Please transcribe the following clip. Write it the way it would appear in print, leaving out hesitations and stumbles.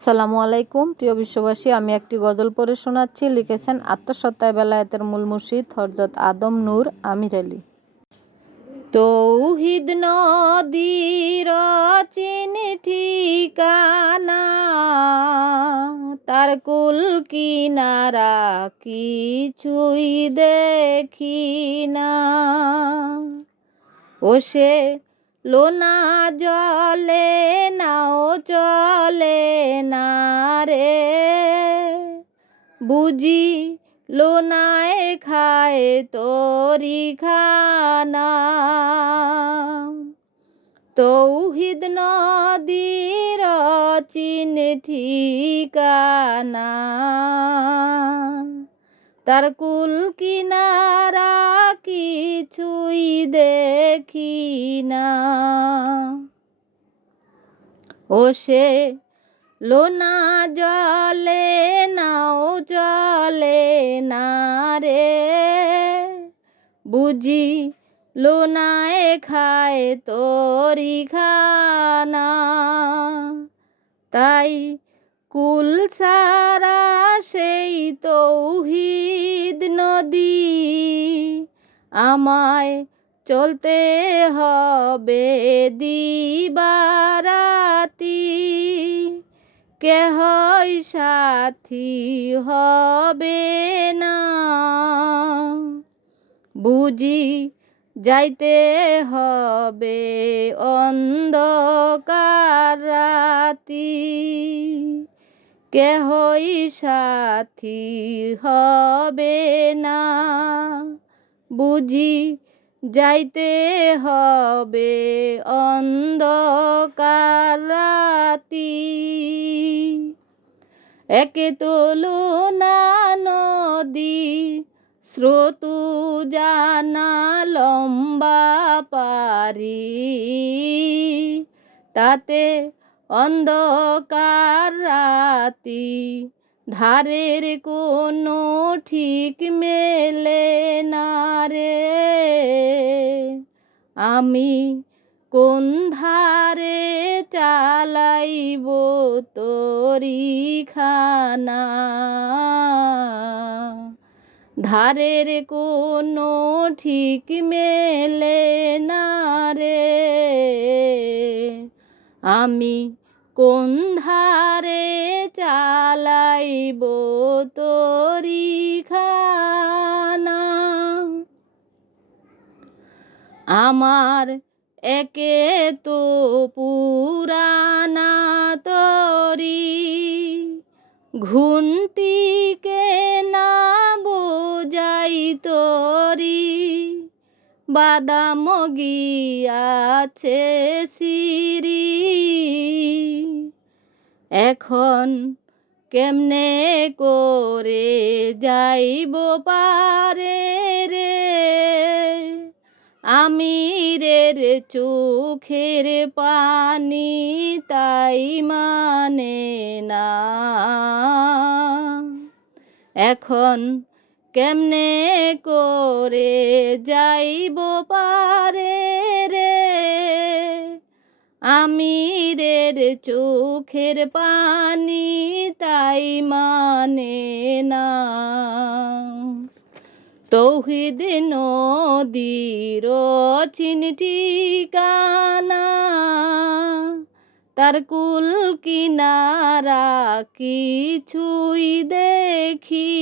আসসালামু আলাইকুম প্রিয় বিশ্ববাসী, আমি একটি গজল পড়ে শোনাচ্ছি। লিখেছেন আত্মসত্তায় বেলায়েতের মূল মুর্শিদ হযরত আদম নূর আমির আলী। তৌহিদ নদীর চিন ঠিকানা, তার কুল কিনারা কিছুই দেখি না। ও সে লোনা জলে নাও চলে না রে, বুঝি লোনায় খায় তরি খানা। তৌহিদ নদীর চিন ঠিকানা, তার কুল কিনারা কিছুই দেখি না। ও সে লোনা জলে নাও চলে না রে, বুঝি লোনায় খায় তরি খানা। তাই কুল সারা সেই তৌহিদ নদী, আমায় চলতে হবে দিবারাতি। কেহই সাথী হবে না, বুঝি যাইতে হবে অন্ধকার রাতি। কেহই সাথী হবে না, বুঝি যাইতে হবে অন্ধকার রাতি। একে তুলনা নদী স্রোত জানা লম্বা পারি, তাতে অন্ধকার রাতি ধারের কোনো ঠিক মেলে না রে। আমি কোন ধারে চালাইব তরি খানা, ধারের কোনো ঠিক মেলে না রে। আমি কোন ধারে চালাইব তরি খানা। আমার একে তো পুরানা তরি, ঘুন্টিকে না বোঝাই তরি। বাদাম গিয়াছে সিরি, এখন কেমনে করে যাইব পারে রে। আমিরের চোখের পানি তাই মানে না, এখন কেমনে করে যাইব পারে রে। আমিরের চোখের পানি তাই মানে না। তৌহিদ নদীর চিন ঠিকানা, তার কুল কিনারা কিছুই দেখি